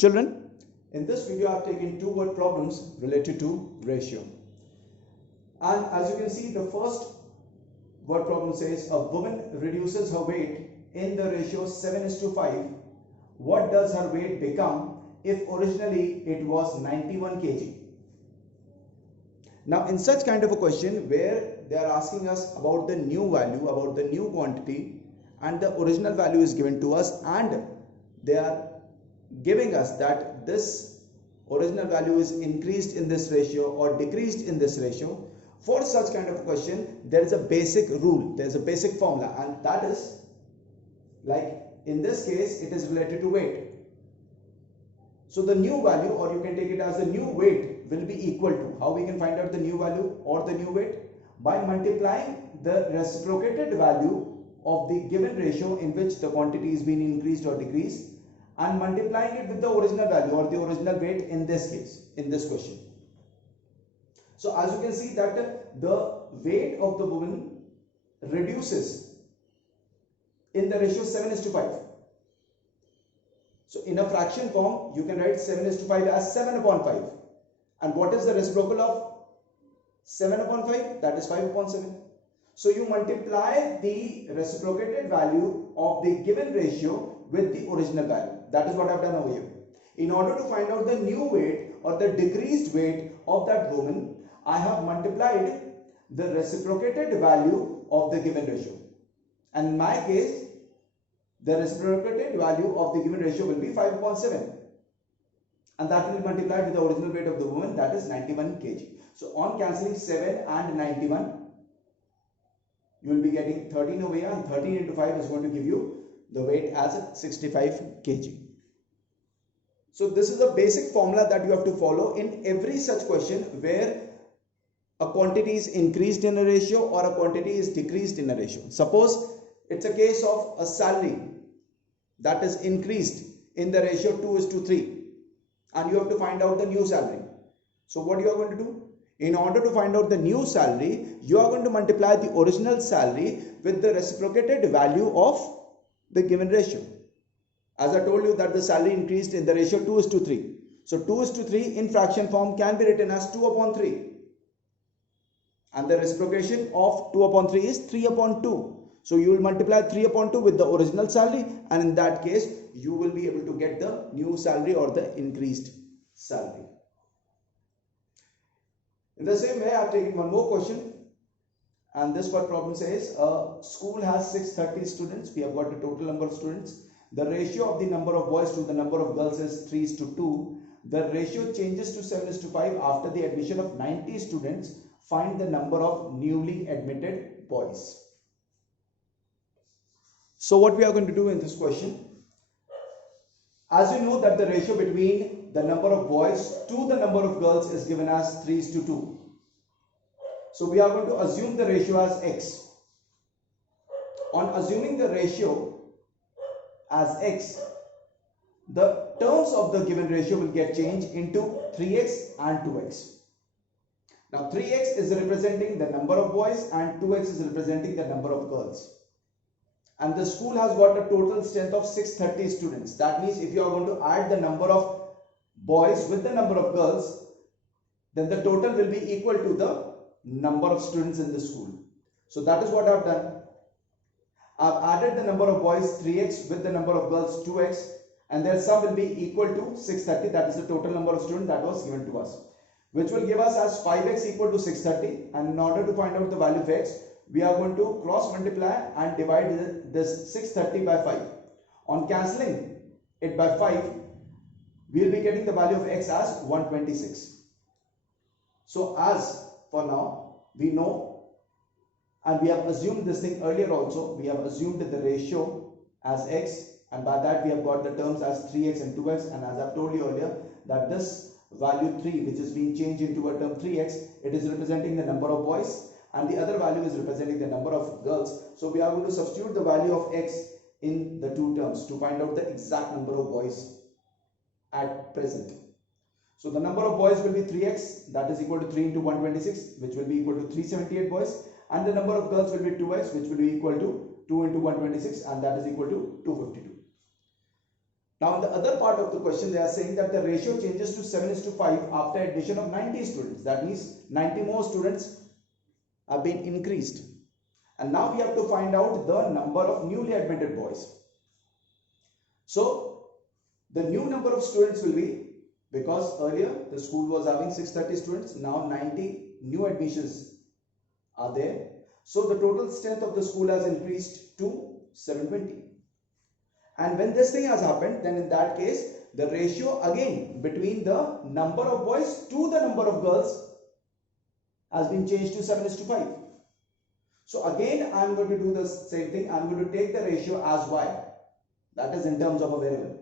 Children, in this video I have taken two word problems related to ratio. And as you can see, the first word problem says a woman reduces her weight in the ratio 7:5. What does her weight become if originally it was 91 kg? Now in such kind of a question where they are asking us about the new value, about the new quantity, and the original value is given to us, and they are giving us that this original value is increased in this ratio or decreased in this ratio. For such kind of a question, there is a basic rule, there is a basic formula, and that is, like in this case, it is related to weight. So the new value, or you can take it as the new weight, will be equal to, how we can find out the new value or the new weight? By multiplying the reciprocated value of the given ratio in which the quantity is being increased or decreased, and multiplying it with the original value or the original weight in this case, in this question. So as you can see that the weight of the woman reduces in the ratio 7:5. So in a fraction form, you can write 7:5 as 7/5. And what is the reciprocal of 7/5? That is 5/7. So you multiply the reciprocated value of the given ratio with the original value. That is what I have done over here. In order to find out the new weight or the decreased weight of that woman, I have multiplied the reciprocated value of the given ratio. And in my case, the reciprocated value of the given ratio will be 5/7. And that will be multiplied with the original weight of the woman, that is 91 kg. So on cancelling 7 and 91, you will be getting 13 over here, and 13 into 5 is going to give you the weight as 65 kg. So this is a basic formula that you have to follow in every such question where a quantity is increased in a ratio or a quantity is decreased in a ratio. Suppose it's a case of a salary that is increased in the ratio 2:3, and you have to find out the new salary. So what you are going to do? In order to find out the new salary, you are going to multiply the original salary with the reciprocated value of the given ratio. As I told you that the salary increased in the ratio 2:3. So 2:3 in fraction form can be written as 2/3. And the reciprocation of 2/3 is 3/2. So you will multiply 3/2 with the original salary, and in that case you will be able to get the new salary or the increased salary. In the same way, I have taken one more question, and this one problem says a school has 630 students. We have got the total number of students. The ratio of the number of boys to the number of girls is 3:2. The ratio changes to 7:5 after the admission of 90 students. Find the number of newly admitted boys. So what we are going to do in this question, as you know that the ratio between the number of boys to the number of girls is given as 3:2. So we are going to assume the ratio as x. On assuming the ratio as x, the terms of the given ratio will get changed into 3x and 2x. Now 3x is representing the number of boys and 2x is representing the number of girls. And the school has got a total strength of 630 students. That means if you are going to add the number of boys with the number of girls, then the total will be equal to the number of students in the school. So that is what I have done. I have added the number of boys 3x with the number of girls 2x, and their sum will be equal to 630. That is the total number of students that was given to us, which will give us as 5x equal to 630. And in order to find out the value of x, we are going to cross multiply and divide this 630 by 5. On cancelling it by 5, we will be getting the value of x as 126. So as for now, we know, and we have assumed this thing earlier also, we have assumed the ratio as x, and by that we have got the terms as 3x and 2x. And as I have told you earlier that this value 3, which is being changed into a term 3x, it is representing the number of boys, and the other value is representing the number of girls. So we are going to substitute the value of x in the two terms to find out the exact number of boys at present. So the number of boys will be 3x, that is equal to 3 into 126, which will be equal to 378 boys, and the number of girls will be 2x, which will be equal to 2 into 126, and that is equal to 252. Now in the other part of the question, they are saying that the ratio changes to 7:5 after admission of 90 students. That means 90 more students have been increased. And now we have to find out the number of newly admitted boys. So the new number of students will be, because earlier the school was having 630 students, now 90 new admissions are there. So the total strength of the school has increased to 720. And when this thing has happened, then in that case, the ratio again between the number of boys to the number of girls has been changed to 7:5. So again, I am going to do the same thing. I am going to take the ratio as y. That is in terms of a variable.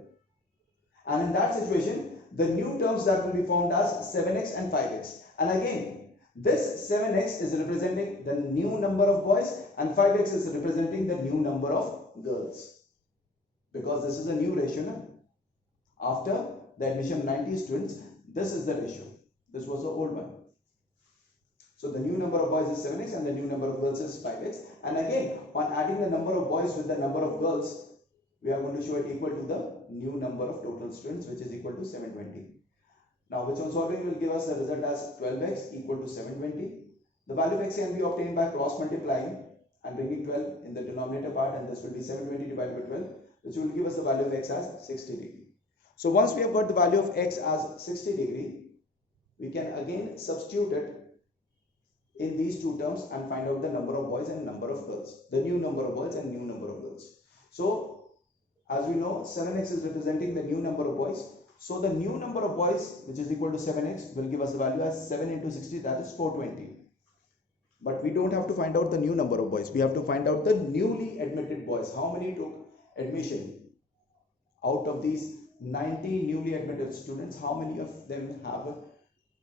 And in that situation, the new terms that will be formed as 7x and 5x. And again, this 7x is representing the new number of boys and 5x is representing the new number of girls. Because this is a new ratio now. After the admission of 90 students, this is the ratio. This was the old one. So the new number of boys is 7x and the new number of girls is 5x. And again, on adding the number of boys with the number of girls, we are going to show it equal to the new number of total students, which is equal to 720. Now, which on solving will give us the result as 12x equal to 720. The value of x can be obtained by cross multiplying and bringing 12 in the denominator part, and this will be 720 divided by 12, which will give us the value of x as 60 degree. So once we have got the value of x as 60 degree, we can again substitute it in these two terms and find out the number of boys and number of girls, the new number of boys and new number of girls. So as we know, 7x is representing the new number of boys. So the new number of boys, which is equal to 7x, will give us the value as 7 into 60, that is 420. But we don't have to find out the new number of boys. We have to find out the newly admitted boys. How many took admission? Out of these 90 newly admitted students, how many of them have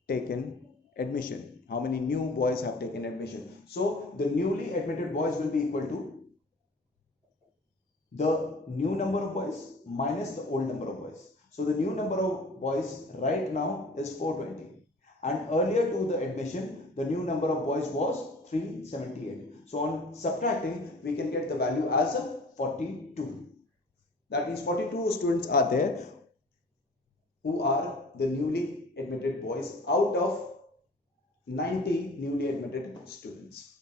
taken admission? How many new boys have taken admission? So the newly admitted boys will be equal to the new number of boys minus the old number of boys. So the new number of boys right now is 420. And earlier to the admission, the new number of boys was 378. So on subtracting, we can get the value as 42. That means 42 students are there who are the newly admitted boys out of 90 newly admitted students.